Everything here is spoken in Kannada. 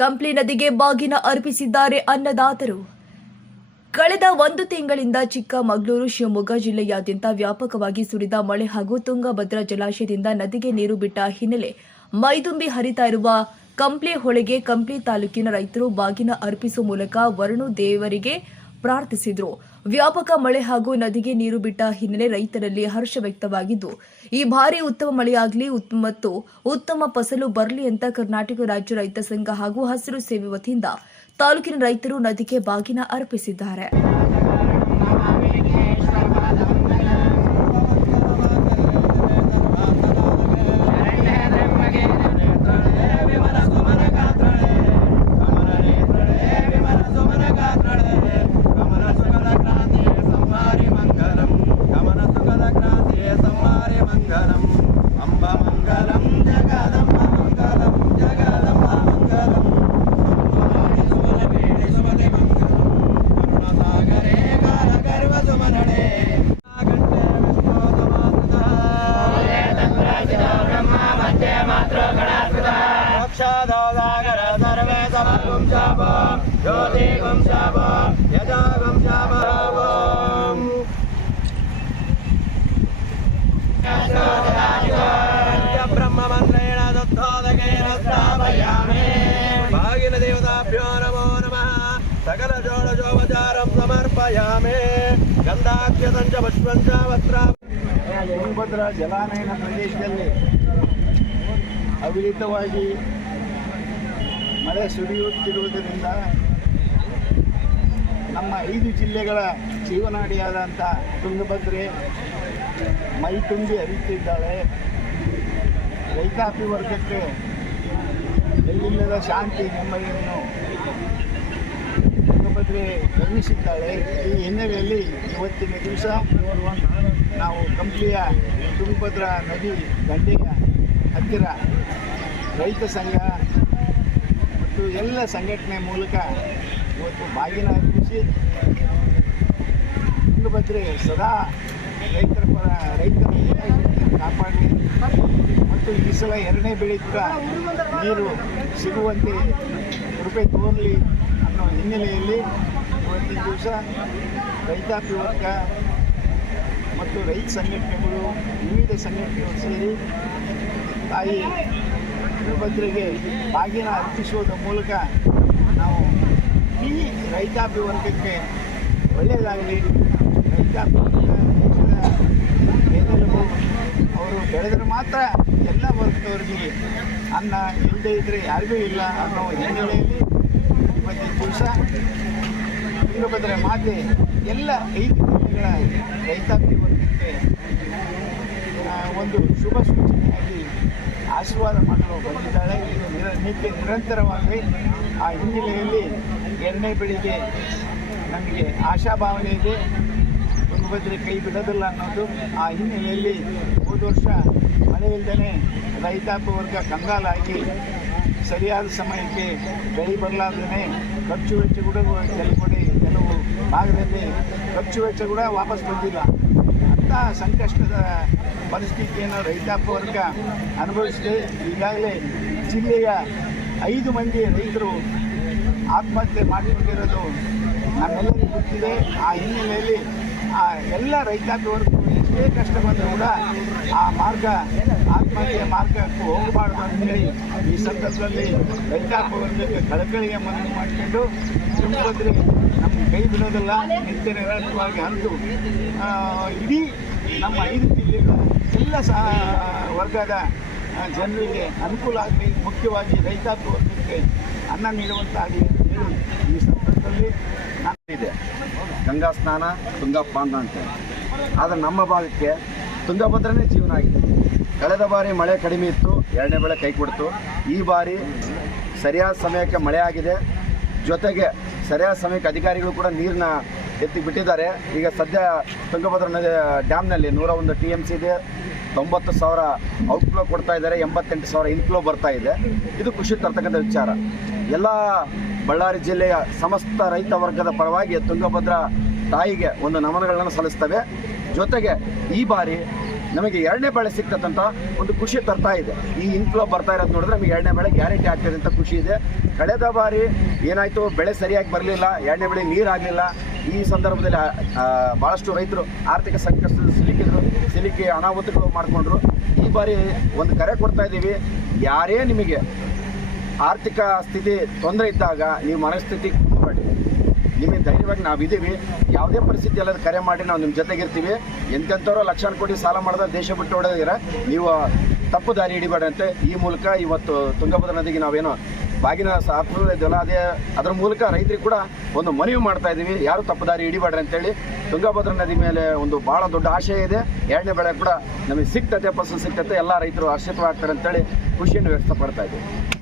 ಕಂಪ್ಲಿ ನದಿಗೆ ಬಾಗಿನ ಅರ್ಪಿಸಿದ್ದಾರೆ ಅನ್ನದಾತರು. ಕಳೆದ ಒಂದು ತಿಂಗಳಿಂದ ಚಿಕ್ಕಮಗಳೂರು, ಶಿವಮೊಗ್ಗ ಜಿಲ್ಲೆಯಾದ್ಯಂತ ವ್ಯಾಪಕವಾಗಿ ಸುರಿದ ಮಳೆ ಹಾಗೂ ತುಂಗಭದ್ರಾ ಜಲಾಶಯದಿಂದ ನದಿಗೆ ನೀರು ಬಿಟ್ಟ ಹಿನ್ನೆಲೆ ಮೈದುಂಬಿ ಹರಿತಾ ಇರುವ ಕಂಪ್ಲಿ ಹೊಳೆಗೆ ಕಂಪ್ಲಿ ತಾಲೂಕಿನ ರೈತರು ಬಾಗಿನ ಅರ್ಪಿಸುವ ಮೂಲಕ ವರುಣು ದೇವರಿಗೆ ಪ್ರಾರ್ಥಿಸಿದ್ರು. ವ್ಯಾಪಕ ಮಳೆ ಹಾಗೂ ನದಿಗೆ ನೀರು ಬಿಟ್ಟ ಹಿನ್ನೆಲೆ ರೈತರಲ್ಲಿ ಹರ್ಷ ವ್ಯಕ್ತವಾಗಿದ್ದು, ಈ ಬಾರಿ ಉತ್ತಮ ಮಳೆಯಾಗಲಿ ಮತ್ತು ಉತ್ತಮ ಫಸಲು ಬರಲಿ ಅಂತ ಕರ್ನಾಟಕ ರಾಜ್ಯ ರೈತ ಸಂಘ ಹಾಗೂ ಹಸಿರು ಸೇವೆ ವತಿಯಿಂದ ತಾಲೂಕಿನ ರೈತರು ನದಿಗೆ ಬಾಗಿನ ಅರ್ಪಿಸಿದ್ದಾರೆ. కౌమారే మంగళం. అంబ మంగళం జగదమ్మ మంగళం జగదమ్మ మంగళం. జ్యోతి గుంసా ಭಾಗಿನ ದೇವತಾಭ್ಯೋ ನಮೋ ನಮಃ. ಸಕಲ ಜೋಳಜೋಪಚಾರಂ ಸಮರ್ಪಯಾಮಿ. ಗಂಧಾಕ್ಷತಂಚ ಪುಷ್ಪಂಚ ವಸ್ತ್ರ. ತುಂಗಭದ್ರಾ ಜಲಾನಯನ ಪ್ರದೇಶದಲ್ಲಿ ಅವಿರತವಾಗಿ ಮಳೆ ಸುರಿಯುತ್ತಿರುವುದರಿಂದ ನಮ್ಮ ಐದು ಜಿಲ್ಲೆಗಳ ಜೀವನಾಡಿಯಾದಂಥ ತುಂಗಭದ್ರೆ ಮೈ ತುಂಬಿ ಹರಿಯುತ್ತಿದ್ದಾಳೆ. ರೈತಾಪಿ ವರ್ಗಕ್ಕೆ ಎಲ್ಲಿಲ್ಲದ ಶಾಂತಿ, ನೆಮ್ಮದಿಯನ್ನು ತುಂಗಭದ್ರೆ ಕರುಣಿಸಿದ್ದಾಳೆ ಈ ಹಿನ್ನೆಲೆಯಲ್ಲಿ ಇವತ್ತಿನ ದಿವಸ ನಾವು ಕಂಪ್ಲಿಯ ತುಂಗಭದ್ರಾ ನದಿ ದಂಡೆಯ ಹತ್ತಿರ ರೈತ ಸಂಘ ಮತ್ತು ಎಲ್ಲ ಸಂಘಟನೆ ಮೂಲಕ ಇವತ್ತು ಬಾಗಿನ ಅರ್ಪಿಸಿ ತುಂಗಭದ್ರೆ ಸದಾ ಪರ ರೈತರ ಕಾಪಾಡಲಿ ಮತ್ತು ಈ ಸಲ ಎರಡನೇ ಬೆಳೆ ನೀರು ಸಿಗುವಂತೆ ಕೃಪೆ ತೋರಲಿ ಅನ್ನೋ ಹಿನ್ನೆಲೆಯಲ್ಲಿ ಒಂದು ದಿವಸ ರೈತಾಪಿ ವರ್ಗ ಮತ್ತು ರೈತ ಸಂಘಟನೆಗಳು, ವಿವಿಧ ಸಂಘಟನೆಗಳು ಸೇರಿ ತಾಯಿ ತುಂಗಭದ್ರೆಗೆ ಬಾಗಿನ ಅರ್ಪಿಸುವುದರ ಮೂಲಕ ನಾವು ಈ ರೈತಾಪಿ ವರ್ಗಕ್ಕೆ ಒಳ್ಳೆಯದಾಗಲಿ. ರೈತಾಪಿ ಮಾತ್ರ ಎಲ್ಲ ವರ್ಗದವರಿಗೆ ಅನ್ನ ಇಲ್ಲದೆ ಇದ್ದರೆ ಯಾರಿಗೂ ಇಲ್ಲ ಅನ್ನೋ ಹಿನ್ನೆಲೆಯಲ್ಲಿ ಮತ್ತೆ ದಿವಸ ತುಂಗಭದ್ರೆ ಮಾತೆ ಎಲ್ಲ ಐದು ಜಿಲ್ಲೆಗಳ ರೈತಾಪಿ ವರ್ಗಕ್ಕೆ ಒಂದು ಶುಭ ಸೂಚನೆಯಾಗಿ ಆಶೀರ್ವಾದ ಮಾಡಲು ಬಂದಿದ್ದಾಳೆ. ನಿತ್ಯ ನಿರಂತರವಾಗಿ ಆ ಹಿನ್ನೆಲೆಯಲ್ಲಿ ಎಣ್ಣೆ ಬೆಳಿಗ್ಗೆ ನಮಗೆ ಆಶಾಭಾವನೆ ಇದೆ. ತುಂಗಭದ್ರೆ ಕೈ ಬಿಡೋದಿಲ್ಲ ಅನ್ನೋದು ಆ ಹಿನ್ನೆಲೆಯಲ್ಲಿ ವರ್ಷ ಮಳೆ ಇಲ್ಲದೇ ರೈತಾಪಿ ವರ್ಗ ಕಂಗಾಲಾಗಿ ಸರಿಯಾದ ಸಮಯಕ್ಕೆ ಬೆಳೆ ಬರಲಾರ್ದೇ ಖರ್ಚು ವೆಚ್ಚ ಕೂಡ ಕೆಲವು ಕೆಲವು ಭಾಗದಲ್ಲಿ ಖರ್ಚು ವೆಚ್ಚ ಕೂಡ ವಾಪಸ್ ಬಂದಿಲ್ಲ. ಅಂಥ ಸಂಕಷ್ಟದ ಪರಿಸ್ಥಿತಿಯನ್ನು ರೈತಾಪ ವರ್ಗ ಅನುಭವಿಸಿದೆ. ಈಗಾಗಲೇ ಜಿಲ್ಲೆಯ ಐದು ಮಂದಿ ರೈತರು ಆತ್ಮಹತ್ಯೆ ಮಾಡಿಕೊಂಡಿರೋದು ನಮ್ಮೆಲ್ಲರಿಗೂ ಗೊತ್ತಿದೆ. ಆ ಹಿನ್ನೆಲೆಯಲ್ಲಿ ಆ ಎಲ್ಲ ರೈತಾಪಿ ವರ್ಗ ಎಷ್ಟೇ ಕಷ್ಟ ಬಂದರೂ ಕೂಡ ಆ ಮಾರ್ಗ ಆತ್ಮಹತ್ಯೆ ಮಾರ್ಗಕ್ಕೂ ಹೋಗಬಾರ್ದು ಅಂತೇಳಿ ಈ ಸಂದರ್ಭದಲ್ಲಿ ರೈತಾಪಿ ಕಳಕಳಿಯ ಮನವಿ ಮಾಡಿಕೊಂಡು ತುಂಬಿದ್ರೆ ನಮ್ಮ ಕೈ ಬಿಡೋದಿಲ್ಲ ನಿತ್ಯ ನಿರಂತರವಾಗಿ ಹರಿದು ಇಡೀ ನಮ್ಮ ಐದು ಜಿಲ್ಲೆಗಳ ಎಲ್ಲ ವರ್ಗದ ಜನರಿಗೆ ಅನುಕೂಲ ಆಗಲಿ, ಮುಖ್ಯವಾಗಿ ರೈತಾಪಿ ವರ್ಗಕ್ಕೆ ಅನ್ನ ನೀಡುವಂತಾಗಲಿ ಅಂತ ಹೇಳಿ ಈ ಸಂದರ್ಭದಲ್ಲಿ ನಾನು ಇದೆ. ಗಂಗಾ ಸ್ನಾನ ತುಂಗಪಾನ ಅಂತೇಳಿ ಆದರೆ ನಮ್ಮ ಭಾಗಕ್ಕೆ ತುಂಗಭದ್ರನೇ ಜೀವನ ಆಗಿದೆ. ಕಳೆದ ಬಾರಿ ಮಳೆ ಕಡಿಮೆ ಇತ್ತು, ಎರಡನೇ ಬೆಳೆ ಕೈ ಕೊಡ್ತು. ಈ ಬಾರಿ ಸರಿಯಾದ ಸಮಯಕ್ಕೆ ಮಳೆ ಆಗಿದೆ. ಜೊತೆಗೆ ಸರಿಯಾದ ಸಮಯಕ್ಕೆ ಅಧಿಕಾರಿಗಳು ಕೂಡ ನೀರನ್ನ ಎತ್ತಿ ಬಿಟ್ಟಿದ್ದಾರೆ. ಈಗ ಸದ್ಯ ತುಂಗಭದ್ರಾ ನದಿ ಡ್ಯಾಮ್ನಲ್ಲಿ ನೂರ ಒಂದು ಟಿ ಎಂ ಸಿ ಇದೆ. ತೊಂಬತ್ತು ಸಾವಿರ ಔಟ್ಫ್ಲೋ ಕೊಡ್ತಾ ಇದ್ದಾರೆ. ಎಂಬತ್ತೆಂಟು ಸಾವಿರ ಇನ್ಫ್ಲೋ ಬರ್ತಾ ಇದೆ. ಇದು ಖುಷಿ ತರ್ತಕ್ಕಂಥ ವಿಚಾರ. ಎಲ್ಲ ಬಳ್ಳಾರಿ ಜಿಲ್ಲೆಯ ಸಮಸ್ತ ರೈತ ವರ್ಗದ ಪರವಾಗಿ ತುಂಗಭದ್ರಾ ತಾಯಿಗೆ ಒಂದು ನಮನಗಳನ್ನು ಸಲ್ಲಿಸ್ತವೆ. ಜೊತೆಗೆ ಈ ಬಾರಿ ನಮಗೆ ಎರಡನೇ ಬೆಳೆ ಸಿಕ್ತಕ್ಕಂಥ ಒಂದು ಖುಷಿ ತರ್ತಾ ಇದೆ. ಈ ಇನ್ಫ್ಲೋ ಬರ್ತಾ ಇರೋದು ನೋಡಿದ್ರೆ ನಮಗೆ ಎರಡನೇ ಬೆಳೆ ಗ್ಯಾರಂಟಿ ಆಗ್ತದೆ ಅಂತ ಖುಷಿ ಇದೆ. ಕಳೆದ ಬಾರಿ ಏನಾಯಿತು? ಬೆಳೆ ಸರಿಯಾಗಿ ಬರಲಿಲ್ಲ, ಎರಡನೇ ಬೆಳೆ ನೀರಾಗಲಿಲ್ಲ ಈ ಸಂದರ್ಭದಲ್ಲಿ ಭಾಳಷ್ಟು ರೈತರು ಆರ್ಥಿಕ ಸಂಕಷ್ಟದ ಸಿಲುಕಿದ್ರು, ಸಿಲುಕಿ ಅನಾಹುತಗಳು ಮಾಡಿಕೊಂಡ್ರು. ಈ ಬಾರಿ ಒಂದು ಕರೆ ಕೊಡ್ತಾ ಇದ್ದೀವಿ. ಯಾರೇ ನಿಮಗೆ ಆರ್ಥಿಕ ಸ್ಥಿತಿ ತೊಂದರೆ ಇದ್ದಾಗ, ನೀವು ಮನಸ್ಥಿತಿ ಕುಂದ್ಬೇಡಿ ನಿಮಗೆ ಧೈರ್ಯವಾಗಿ ನಾವಿದ್ದೀವಿ. ಯಾವುದೇ ಪರಿಸ್ಥಿತಿ ಎಲ್ಲ ಕರೆ ಮಾಡಿ ನಾವು ನಿಮ್ಮ ಜೊತೆಗಿರ್ತೀವಿ ಎಂತೆಂಥವ್ರು ಲಕ್ಷಾನು ಕೋಟಿ ಸಾಲ ಮಾಡಿದ ದೇಶ ಬಿಟ್ಟು ಹೊಡೆದಿರ ನೀವು ತಪ್ಪು ದಾರಿ ಹಿಡಿಬೇಡ ಅಂತ ಈ ಮೂಲಕ ಇವತ್ತು ತುಂಗಭದ್ರಾ ನದಿಗೆ ನಾವೇನು ಬಾಗಿನ ಇದೆಯಲ್ಲ ಅದೇ ಅದರ ಮೂಲಕ ರೈತರಿಗೆ ಕೂಡ ಒಂದು ಮನವಿ ಮಾಡ್ತಾ ಇದ್ದೀವಿ. ಯಾರು ತಪ್ಪು ದಾರಿ ಹಿಡಿಬೇಡ್ರಿ ಅಂತೇಳಿ. ತುಂಗಭದ್ರಾ ನದಿ ಮೇಲೆ ಒಂದು ಭಾಳ ದೊಡ್ಡ ಆಶಯ ಇದೆ. ಎರಡನೇ ಬೆಳೆ ಕೂಡ ನಮಗೆ ಸಿಗ್ತತೆ, ಫಸಲು ಸಿಗ್ತತೆ. ಎಲ್ಲ ರೈತರು ಹರ್ಷಿತವಾಗ್ತಾರೆ ಅಂತೇಳಿ ಖುಷಿಯನ್ನು ವ್ಯಕ್ತಪಡ್ತಾ ಇದ್ದೀವಿ.